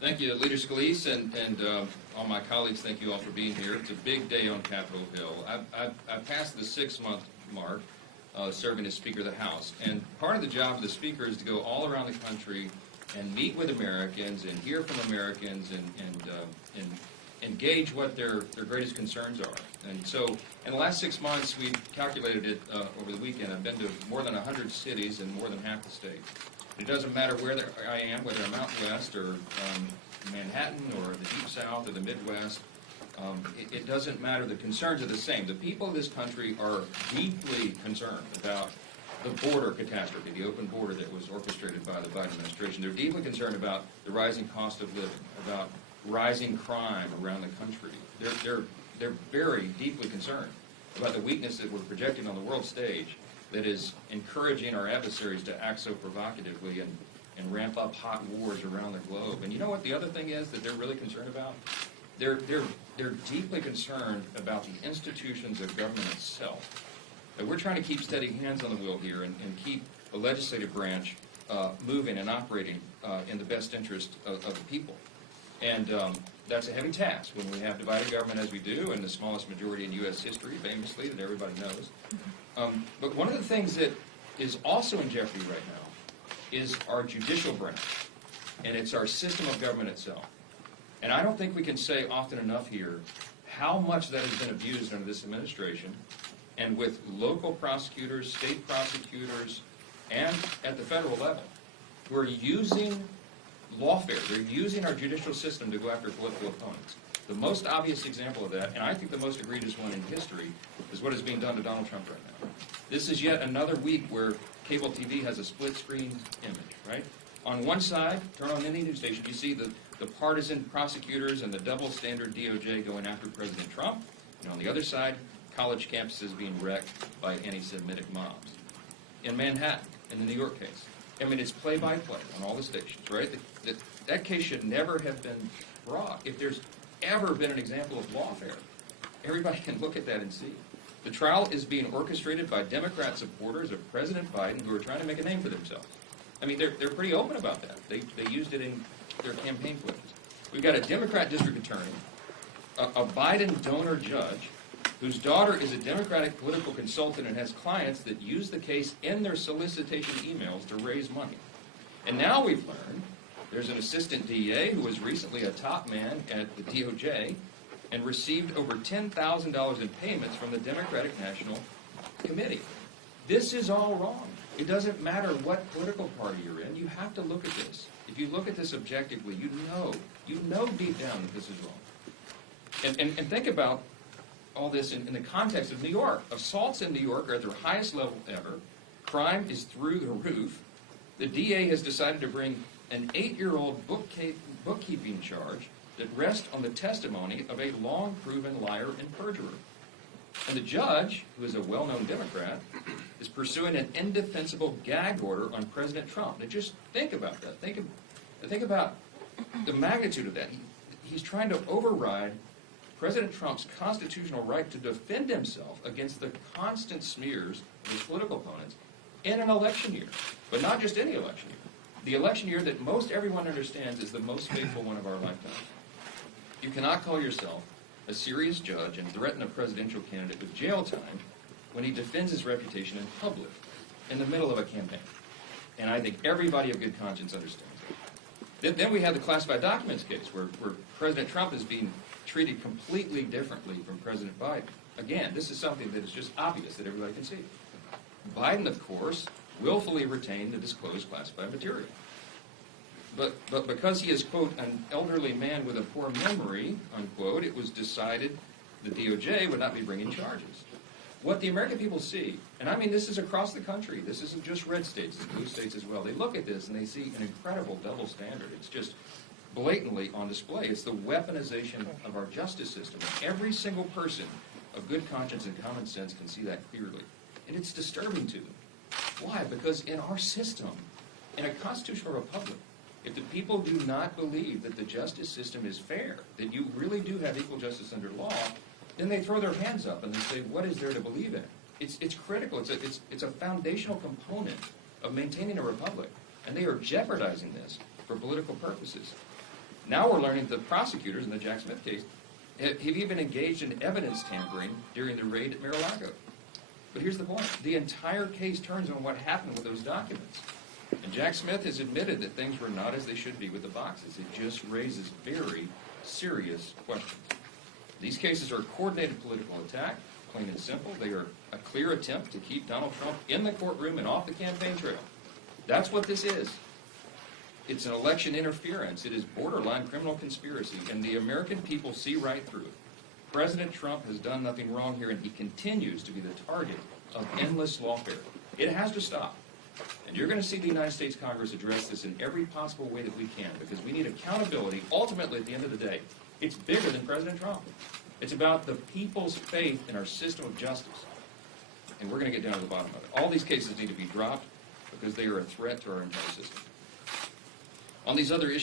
Thank you, Leader Scalise, and all my colleagues. Thank you all for being here. It's a big day on Capitol Hill. I've passed the 6-month mark serving as Speaker of the House, and part of the job of the Speaker is to go all around the country and meet with Americans and hear from Americans and engage what their greatest concerns are. And so in the last 6 months, we've calculated it over the weekend. I've been to more than 100 cities in more than half the state. It doesn't matter where I am, whether I'm out west or Manhattan or the Deep South or the Midwest. It doesn't matter. The concerns are the same. The people of this country are deeply concerned about the border catastrophe, the open border that was orchestrated by the Biden administration. They're deeply concerned about the rising cost of living, about rising crime around the country. They're very deeply concerned about the weakness that we're projecting on the world stage that is encouraging our adversaries to act so provocatively and ramp up hot wars around the globe. And you know what the other thing is that they're really concerned about? They're deeply concerned about the institutions of government itself. And we're trying to keep steady hands on the wheel here and keep the legislative branch moving and operating in the best interest of the people. And that's a heavy task when we have divided government as we do, and the smallest majority in U.S. history, famously, that everybody knows. But one of the things that is also in jeopardy right now is our judicial branch, and it's our system of government itself. And I don't think we can say often enough here how much that has been abused under this administration, and with local prosecutors, state prosecutors, and at the federal level, who are using lawfare. They're using our judicial system to go after political opponents. The most obvious example of that, and I think the most egregious one in history, is what is being done to Donald Trump right now. This is yet another week where cable TV has a split-screen image, right? On one side, turn on any news station, you see the partisan prosecutors and the double-standard DOJ going after President Trump. And on the other side, college campuses being wrecked by anti-Semitic mobs. In Manhattan, in the New York case, I mean, it's play-by-play on all the stations, right? That case should never have been brought. If there's ever been an example of lawfare, everybody can look at that and see. The trial is being orchestrated by Democrat supporters of President Biden who are trying to make a name for themselves. I mean, they're pretty open about that. They used it in their campaign pledges. We've got a Democrat district attorney, a Biden donor judge, whose daughter is a Democratic political consultant and has clients that use the case in their solicitation emails to raise money. And now we've learned there's an assistant DA who was recently a top man at the DOJ and received over $10,000 in payments from the Democratic National Committee. This is all wrong. It doesn't matter what political party you're in. You have to look at this. If you look at this objectively, you know deep down that this is wrong. And think about all this in the context of New York. Assaults in New York are at their highest level ever. Crime is through the roof. The DA has decided to bring an 8-year-old bookkeeping charge that rests on the testimony of a long-proven liar and perjurer. And the judge, who is a well-known Democrat, is pursuing an indefensible gag order on President Trump. Now just think about that. Think about the magnitude of that. He's trying to override President Trump's constitutional right to defend himself against the constant smears of his political opponents in an election year. But not just any election year. The election year that most everyone understands is the most fateful one of our lifetimes. You cannot call yourself a serious judge and threaten a presidential candidate with jail time when he defends his reputation in public, in the middle of a campaign. And I think everybody of good conscience understands that. Then we have the classified documents case, where President Trump is being treated completely differently from President Biden. Again, this is something that is just obvious that everybody can see. Biden, of course, willfully retained the disclosed classified material. But because he is, quote, an elderly man with a poor memory, unquote, it was decided the DOJ would not be bringing charges. What the American people see, and I mean this is across the country, this isn't just red states, it's blue states as well, they look at this and they see an incredible double standard. It's just blatantly on display. It's the weaponization of our justice system. Every single person of good conscience and common sense can see that clearly. And it's disturbing to them. Why? Because in our system, in a constitutional republic, if the people do not believe that the justice system is fair, that you really do have equal justice under law, then they throw their hands up and they say, what is there to believe in? It's critical. It's a foundational component of maintaining a republic. And they are jeopardizing this for political purposes. Now we're learning that the prosecutors in the Jack Smith case have even engaged in evidence tampering during the raid at Mar-a-Lago. But here's the point. The entire case turns on what happened with those documents. And Jack Smith has admitted that things were not as they should be with the boxes. It just raises very serious questions. These cases are a coordinated political attack, plain and simple. They are a clear attempt to keep Donald Trump in the courtroom and off the campaign trail. That's what this is. It's an election interference. It is borderline criminal conspiracy, and the American people see right through it. President Trump has done nothing wrong here, and he continues to be the target of endless lawfare. It has to stop. And you're going to see the United States Congress address this in every possible way that we can, because we need accountability. Ultimately, at the end of the day, it's bigger than President Trump. It's about the people's faith in our system of justice. And we're going to get down to the bottom of it. All these cases need to be dropped because they are a threat to our entire system. On these other issues,